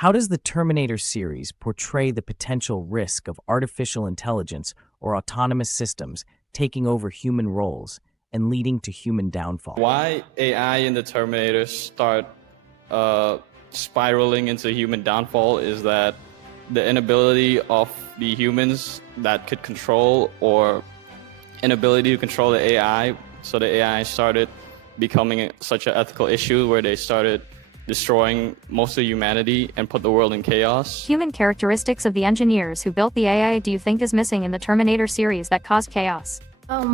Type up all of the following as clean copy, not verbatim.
How does the Terminator series portray the potential risk of artificial intelligence or autonomous systems taking over human roles and leading to human downfall? Why AI in the Terminator start spiraling into human downfall is that the inability of the humans that could control or inability to control the AI. So the AI started becoming such an ethical issue where they started destroying most of humanity and put the world in chaos. Human characteristics of the engineers who built the AI do you think is missing in the Terminator series that caused chaos?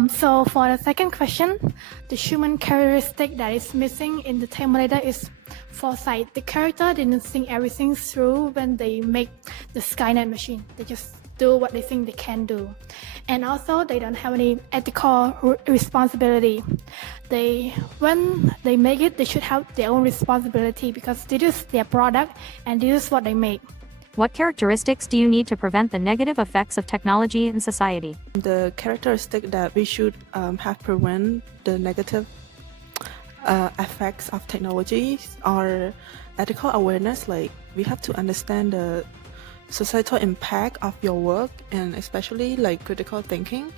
So for the second question, the human characteristic that is missing in the Terminator is foresight. The character didn't think everything through when they make the Skynet machine. They just do what they think they can do. And also they don't have any ethical responsibility. When they make it, they should have their own responsibility because this is their product and this is what they make. What characteristics do you need to prevent the negative effects of technology in society? The characteristic that we should have prevent the negative effects of technology are ethical awareness. Like we have to understand the societal impact of your work and especially like critical thinking,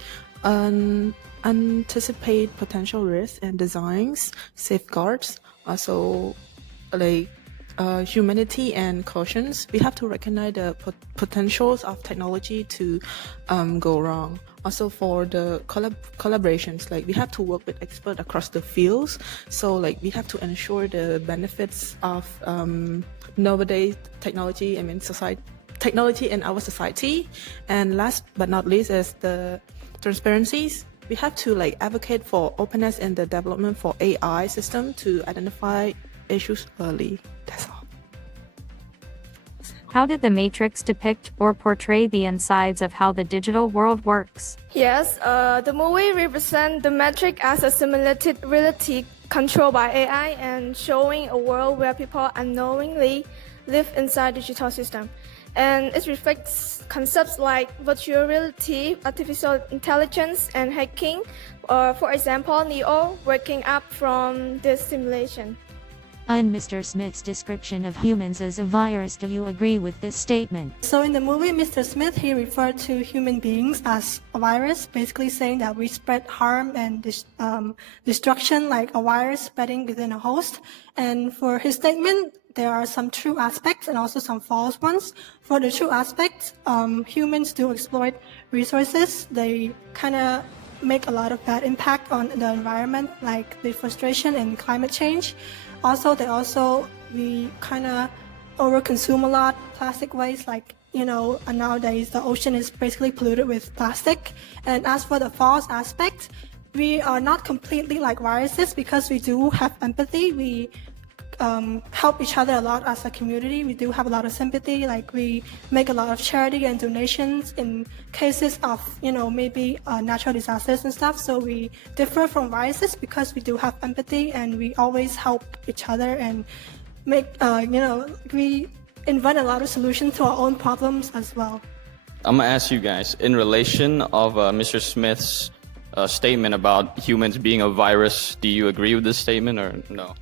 anticipate potential risks and designs, safeguards, also like humanity and cautions. We have to recognize the potentials of technology to go wrong. Also for the collaborations, like we have to work with experts across the fields. So like we have to ensure the benefits of nowadays technology, technology in our society. And last but not least is the transparencies. We have to like advocate for openness in the development for AI system to identify issues early. That's all. How did The Matrix depict or portray the insides of how the digital world works? Yes, the movie represents the Matrix as a simulated reality controlled by AI and showing a world where people unknowingly live inside digital system. And it reflects concepts like virtual reality, artificial intelligence, and hacking. For example, Neo waking up from this simulation. In Mr. Smith's description of humans as a virus, do you agree with this statement? So in the movie, Mr. Smith, he referred to human beings as a virus, basically saying that we spread harm and destruction like a virus spreading within a host. And for his statement, there are some true aspects and also some false ones. For the true aspects, humans do exploit resources. They kind of make a lot of bad impact on the environment, like deforestation and climate change. Also, we kind of overconsume a lot plastic waste, like, nowadays the ocean is basically polluted with plastic. And as for the false aspect, we are not completely like viruses because we do have empathy. We help each other a lot as a community. We do have a lot of sympathy, like we make a lot of charity and donations in cases of, maybe natural disasters and stuff. So we differ from viruses because we do have empathy and we always help each other and make, we invent a lot of solutions to our own problems as well. I'm gonna ask you guys, in relation of Mr. Smith's statement about humans being a virus, do you agree with this statement or no?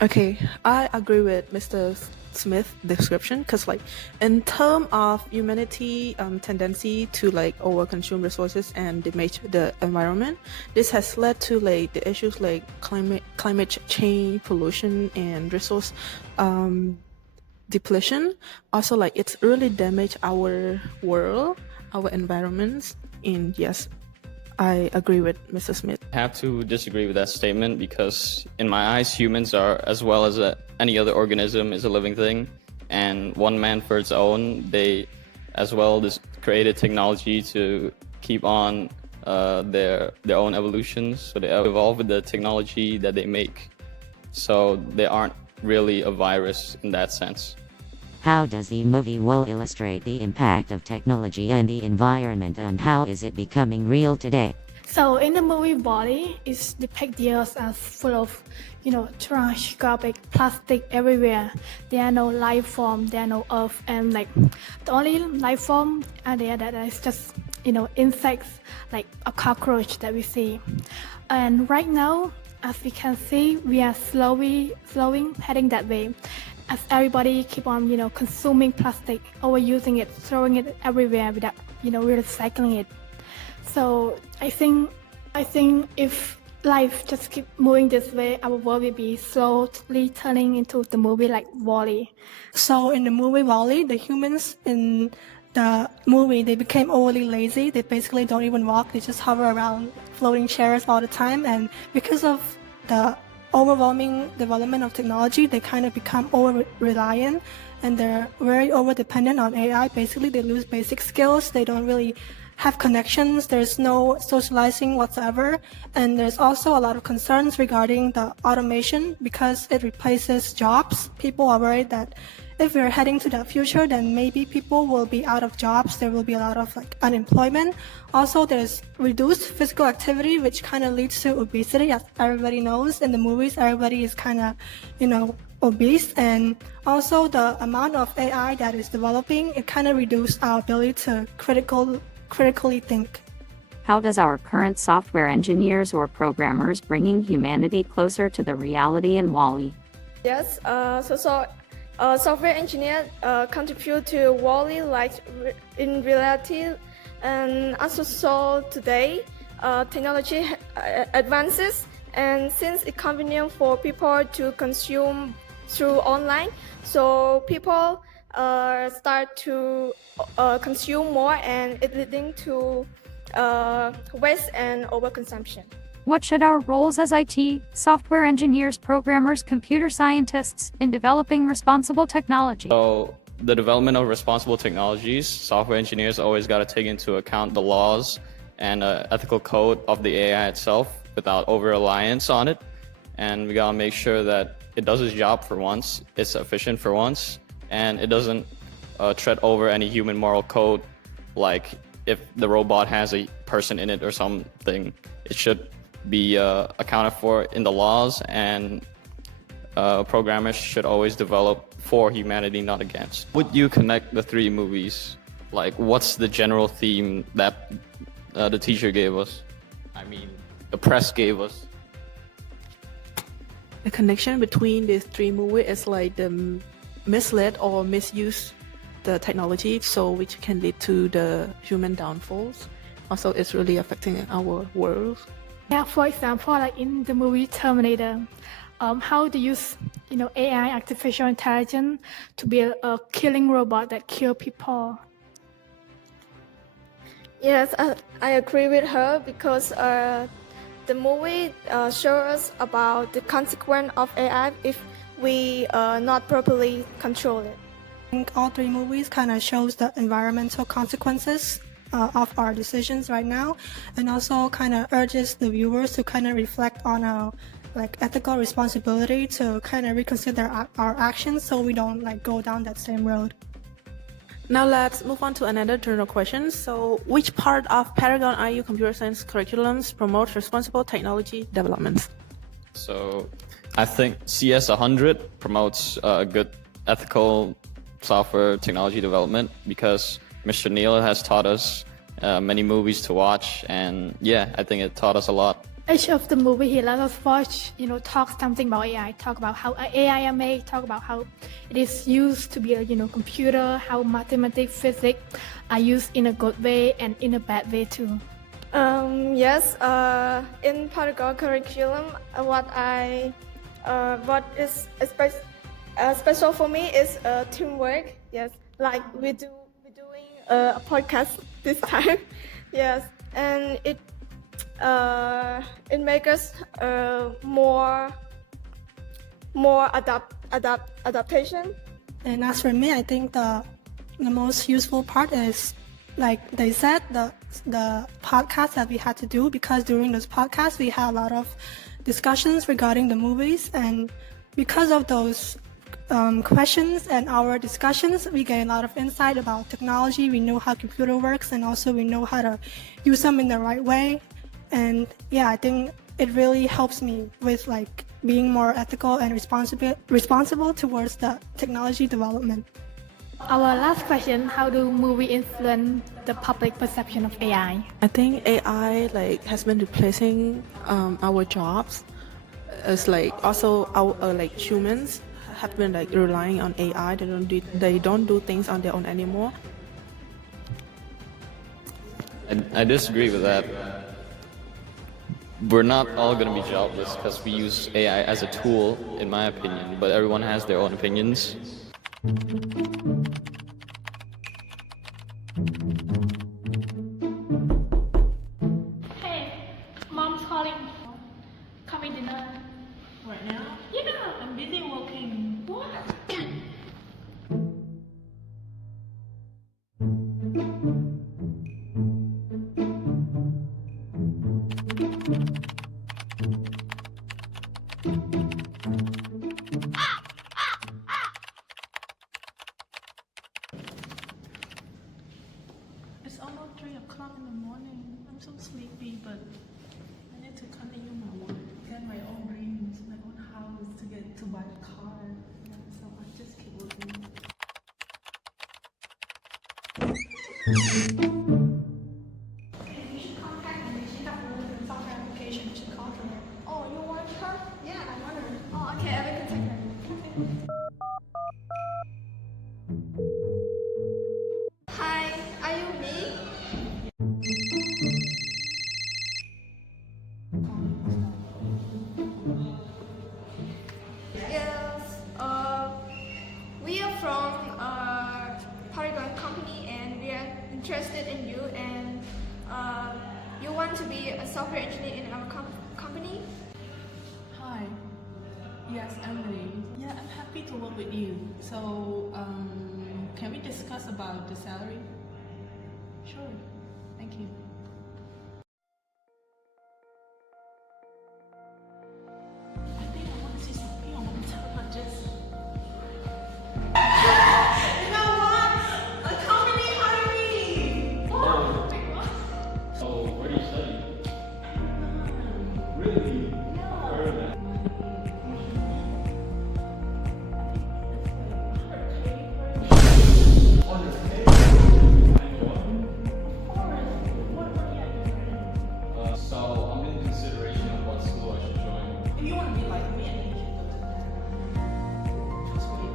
Okay, I agree with Mr. Smith's description because like in terms of humanity tendency to like overconsume resources and damage the environment, this has led to like the issues like climate change, pollution, and resource depletion. Also like it's really damaged our world, our environments, and yes, I agree with Mr. Smith. I have to disagree with that statement because in my eyes, humans are, as well as any other organism, is a living thing. And one man for its own, they as well just created technology to keep on their own evolutions. So they evolve with the technology that they make. So they aren't really a virus in that sense. How does the movie will illustrate the impact of technology and the environment, and how is it becoming real today? So in the movie Body, it's depicted the earth as full of, trash, garbage, plastic everywhere. There are no life form, there are no earth, and like the only life form are there that is just, insects, like a cockroach that we see. And right now, as we can see, we are slowly heading that way. as everybody keep on, consuming plastic, overusing it, throwing it everywhere without, recycling it. So I think if life just keep moving this way, our world will be slowly turning into the movie like WALL-E. So in the movie WALL-E, the humans in the movie, they became overly lazy. They basically don't even walk. They just hover around floating chairs all the time. And because of the overwhelming development of technology, they kind of become over-reliant and they're very over-dependent on AI. Basically, they lose basic skills. They don't really have connections. There's no socializing whatsoever. And there's also a lot of concerns regarding the automation because it replaces jobs. People are worried that if we're heading to that future, then maybe people will be out of jobs. There will be a lot of unemployment. Also, there's reduced physical activity, which kind of leads to obesity, as everybody knows. In the movies, everybody is kind of, obese. And also the amount of AI that is developing, it kind of reduces our ability to critically think. How does our current software engineers or programmers bringing humanity closer to the reality in WALL-E? Yes, software engineers contribute to WALL-E in reality, and also so today technology advances, and since it's convenient for people to consume through online, so people start to consume more, and it leading to waste and overconsumption. What should our roles as IT, software engineers, programmers, computer scientists in developing responsible technology? So the development of responsible technologies, software engineers always got to take into account the laws and ethical code of the AI itself without over-reliance on it. And we got to make sure that it does its job for once, it's efficient for once, and it doesn't tread over any human moral code. Like if the robot has a person in it or something, it should be accounted for in the laws, and programmers should always develop for humanity, not against. Would you connect the three movies? Like, what's the general theme that the teacher gave us? I mean, the press gave us. The connection between these three movies is like the misled or misuse the technology, so which can lead to the human downfalls. Also, it's really affecting our world. Yeah, for example, like in the movie Terminator, how they use, AI, artificial intelligence, to be a killing robot that kill people. Yes, I agree with her because the movie shows us about the consequence of AI if we not properly control it. I think all three movies kind of shows the environmental consequences of our decisions right now, and also kind of urges the viewers to kind of reflect on our ethical responsibility to kind of reconsider our actions so we don't go down that same road. Now let's move on to another general question. So which part of Paragon IU computer science curriculums promotes responsible technology development? So I think CS 100 promotes good ethical software technology development because Mr. Neil has taught us many movies to watch, and yeah, I think it taught us a lot. Each of the movie he let us watch, talk something about AI, talk about how AI are made, talk about how it is used to be a, computer, how mathematics, physics are used in a good way and in a bad way too. Yes, in Paragon curriculum, what is special for me is teamwork. Yes, like we're doing a podcast this time. Yes, and it makes us more adaptation. And as for me, I think the most useful part is, like they said, the podcast that we had to do, because during those podcasts we had a lot of discussions regarding the movies, and because of those questions and our discussions, we gain a lot of insight about technology. We know how computer works, and also we know how to use them in the right way. And yeah, I think it really helps me with being more ethical and responsible towards the technology development. Our last question: how do movies influence the public perception of AI? I think AI has been replacing our jobs. It's also our humans have been like relying on AI. They don't do things on their own anymore. I disagree with that. We're not all going to be jobless because we use AI as a tool, in my opinion, but everyone has their own opinions. Hey, mom's calling. Coming dinner. Right now, Yeah. I'm busy working. What? It's almost 3 o'clock in the morning. I'm so sleepy, but I need to continue my work, get my own dreams, my own house, to buy a car. Yeah, so I just keep working. You should contact me. She got a software application. You should call her. Oh, you want her? Yeah, I want her. Oh, okay. I will contact her. Hi, are you me? Yes, we are from Paragon company and we are interested in you and you want to be a software engineer in our company? Hi. Yes, Emily. Yeah, I'm happy to work with you. So, can we discuss about the salary? Sure. Thank you. I think I want to see something. I want to tell her just. You know what? A company hired me. So, where do you study? Really? So, I'm in consideration of what school I should join. If you want to be like me, I think you should go to that. Just wait.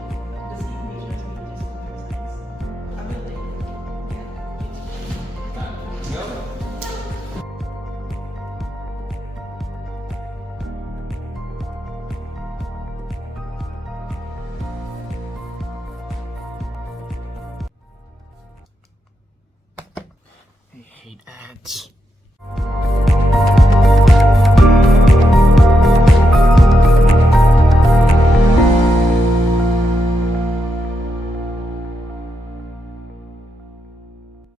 This evening, just me, just computer science. I really I hate ads.